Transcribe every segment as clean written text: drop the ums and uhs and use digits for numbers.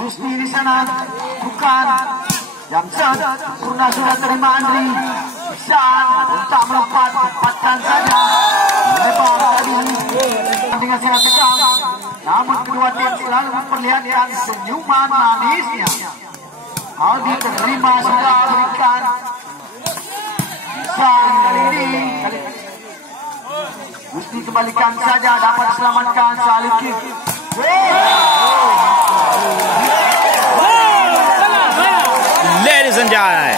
Gusti di sana bukan yang Purna sudah terima Andri Isan untuk melompat tempatkan saja lebar tadi dengan sangat tegang, namun kedua tim selalu memperlihatkan senyuman manisnya. Aldi terima sudah berikan Isan kali ini Gusti kembalikan saja, dapat diselamatkan Salih kick. Ladies and gentlemen,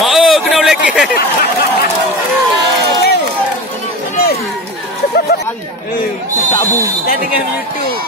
mau kena lagi. Tabu. Saya dengan YouTube.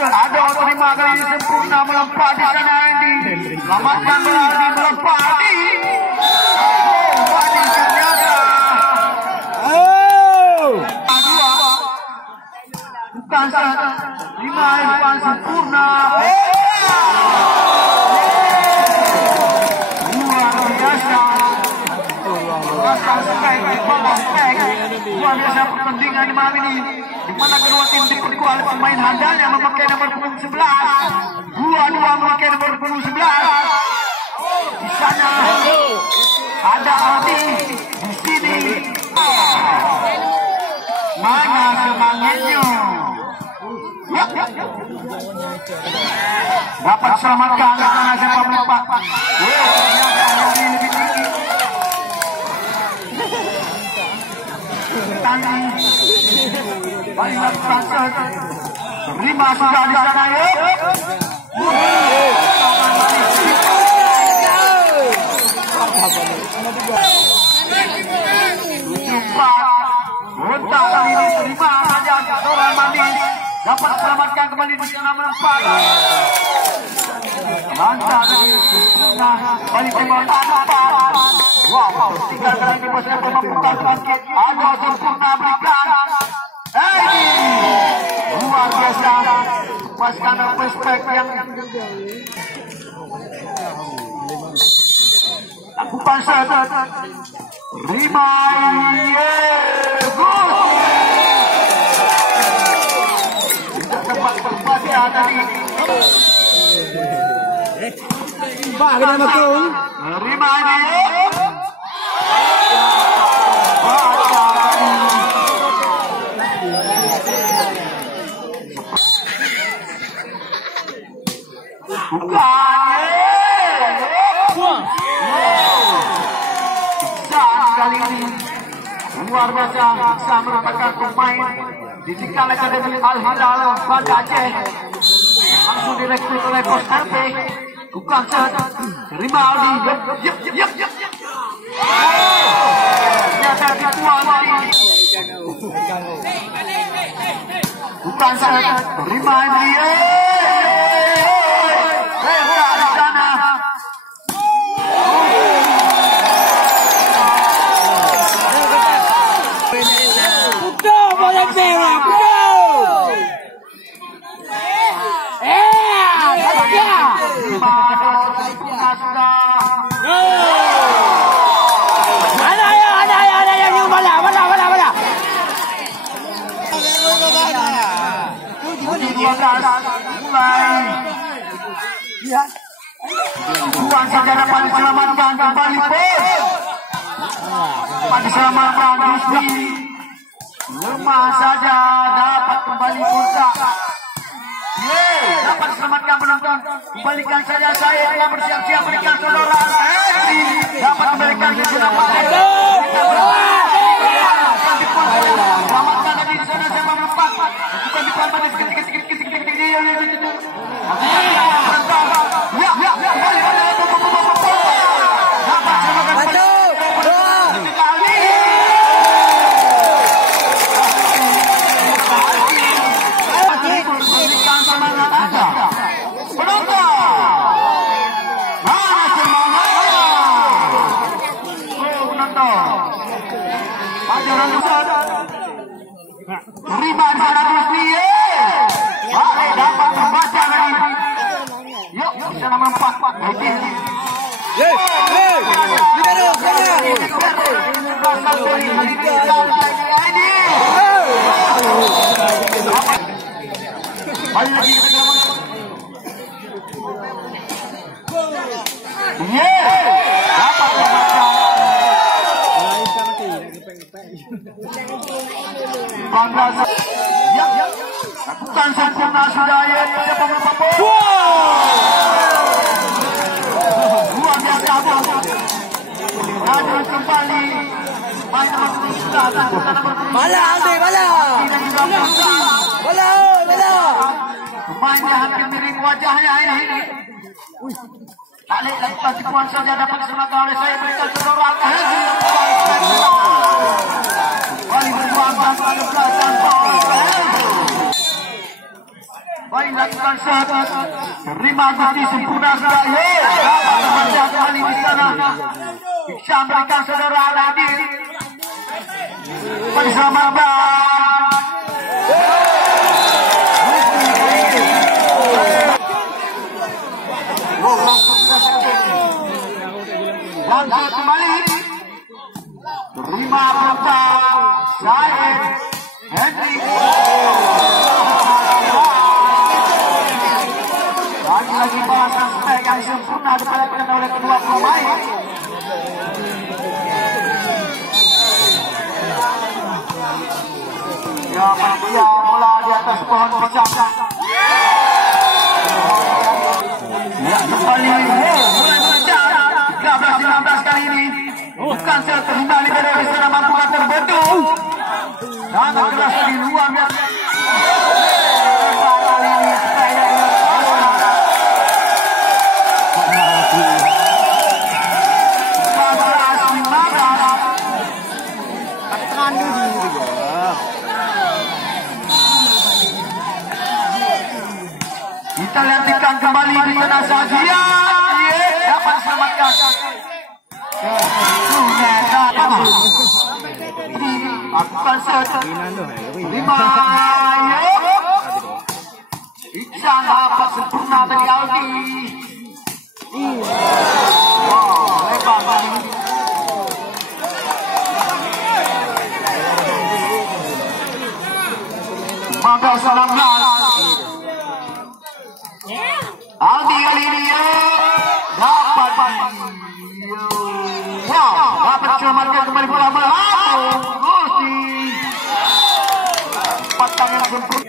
Ada terima kali ini sempurna melompat di sana Andy. Selamatkan Aldi melompat di. Bukan lima Irfan sempurna. Luar biasa. Luar biasa pertandingan di malam ini, di mana kedua tim diperkuat oleh pemain handal yang memakai nomor punggung 11. Dua-dua memakai nomor punggung 11. Di sana ada Aldi, di sini mana semangatnya? Dapat selamatkan karena siapa melompat. Balik transfer. Terima sudah di sana yuk. Otak kali ini terima saja Doran Manis. Dapat selamatkan kembali di sana melompat. Lancar balik ke bawah. Wow, tinggal lagi pasal pembukaan bangkit. Ada sempurna berikan. Luar biasa. Lepaskan respect yang lakukan saja. Terima tidak tempat berbahagia tadi. Pak, kena betul. Terima ini. Kali ini luar biasa bisa merupakan pemain didikan Akademi Al-Hilal Banda Aceh, langsung direkrut oleh Bos RP. Bukan terima Aldi. Ternyata dituan Aldi. Bukan terima Andri. Mulai buang saja dapat diselamatkan kembali bos. Dapat diselamatkan Gusti. Lemah saja dapat kembali pulsa. Dapat diselamatkan penonton. Kembalikan saja saya yang bersiap-siap berikan saudara. Dapat memberikan kesenangan. Selamatkan lagi di sana siapa melompat. Bukan di depan sedikit. Terima di sana Gusti. Balik dapat membaca lagi. Yuk, bisa nomor 4. Balik lagi. Dapat membaca. Bukan sempurna sudah ya. Siapa berpapun? Luar biasa. Dan kembali main nomor sudah. Bala, ambil bala. Bala. Pemainnya hampir miring wajahnya ini. Alik lepas tipuan saja dapat disematkan oleh saya. Berikan seorang Balik berjuang tanpa kebelasan. Baik lakukan satu. Terima kasih sempurna sudah. Dapat membaca kembali di sana. Bisa berikan saudara Aladin. Bersama-sama. Lanjut kembali. Terima kata Syed Henry. Lagi balasan spek yang sempurna dipelajari oleh kedua pemain. Ya, manusia bola di atas pohon pisang. Ya, kembali mulai mengejar 13-15 kali ini. Bukan seterima libero di sana mampu terbentuk. Sangat keras di luar biasa. Kali ini kita lihatkan kembali di sana Zazia. Dapat selamatkan. Lakukan set. 5. Iksan dapat sempurna dari Aldi. Lebar kali. Maka 19. Aldi kali ini dapat dapat selamatkan kembali bola Gusti. Patang yang sempurna.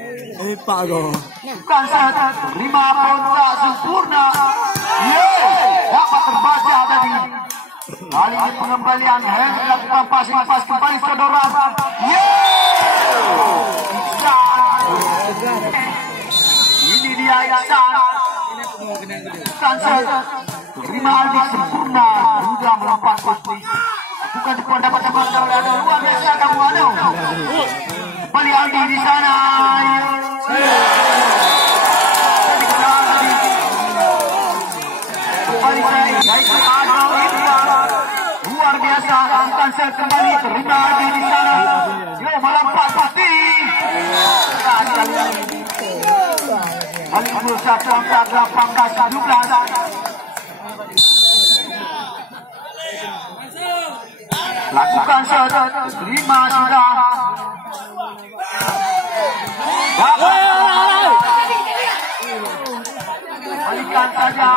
Bukan satu. 5 pun tak sempurna. Dapat terbaca tadi. Kali ini pengembalian Henry lakukan passing pas kembali saudara. Ini dia Iksan. Bukan satu. 5 Aldi sempurna. Sudah melompat pasti. Bukan di dapat dapat luar biasa kamu ada. Kembali Aldi di sana. Kembali luar biasa. Bukan set kembali. Terima Aldi di sana. Melompat pasti. Kali 21 angka 18-17. Lakukan set. 5 sudah. Balikan saja.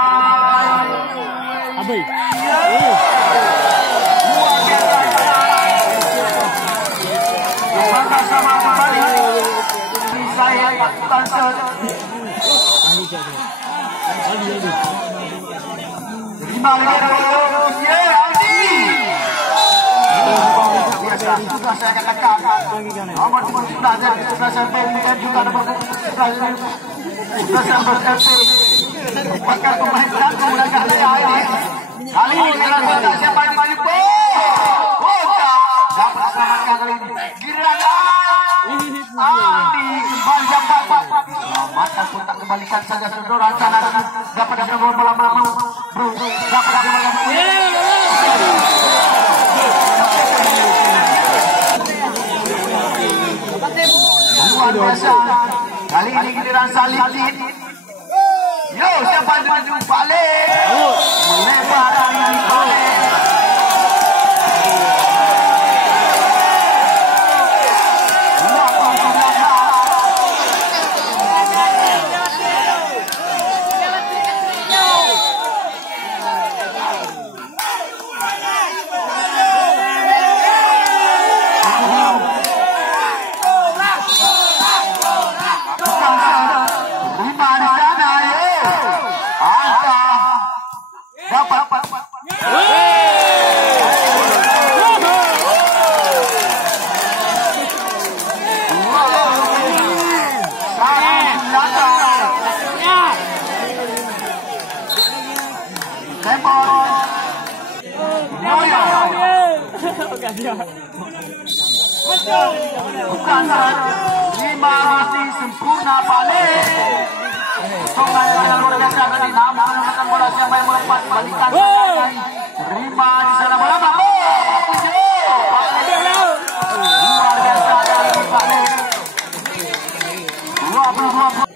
Abai. Luar biasa. Sama kembali. Saya lakukan set. Terima sudah saya katakan nomor 17 dan 11 dan juga nomor 11 bakal pemain tangguh agak ini kali ini kita siapa yang maju dapat selamatkan kali ini Girana Aldi kembali dapat mata pun tak kembalikan saja saudara sana dapat nomor malam dapat biasa. Kali ini giliran Salidin. Yo, siapa maju balik? Melebar dari balik. Bukan lima masih sempurna balik. Songai yang luar biasa tadi nampak menemukan bola siapa yang melepas balikan. Terima di sana bola mampu. Luar biasa dari balik. 22.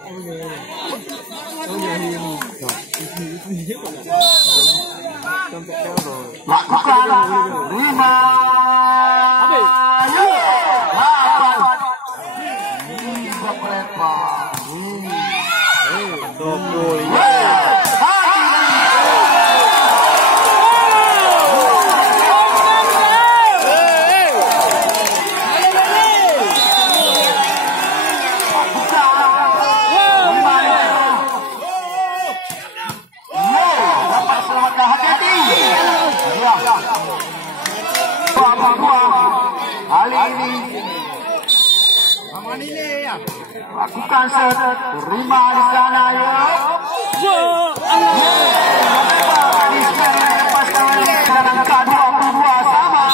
Lakukan 5. Lakukan set, terima di sana ya. Angka 22 sama.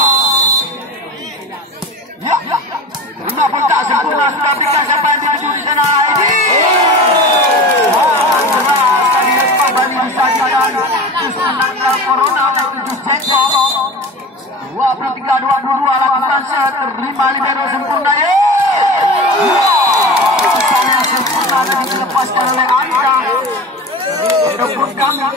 Ya, terima pun tak sempurna sudah berikan siapa yang dituju di sana ini. Tadi lepas Bali disajikan terus menangkal Corona 7 cekor. 23-22 lakukan set, terima libero sempurna ya. Keputusan yang sempurna dan dilepaskan oleh Anta. Dokter kami.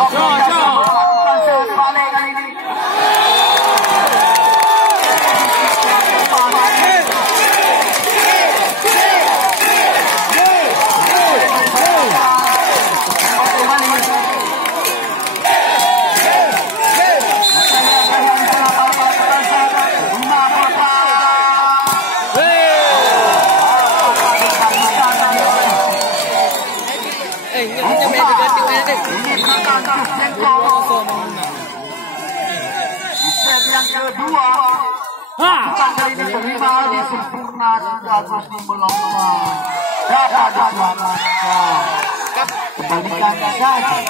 Lakukan set balik kali ini. Yang kedua, bukan kali ini terima di sempurna sudah pasti melompat. Dapat diselamatkan. Kembalikan saja.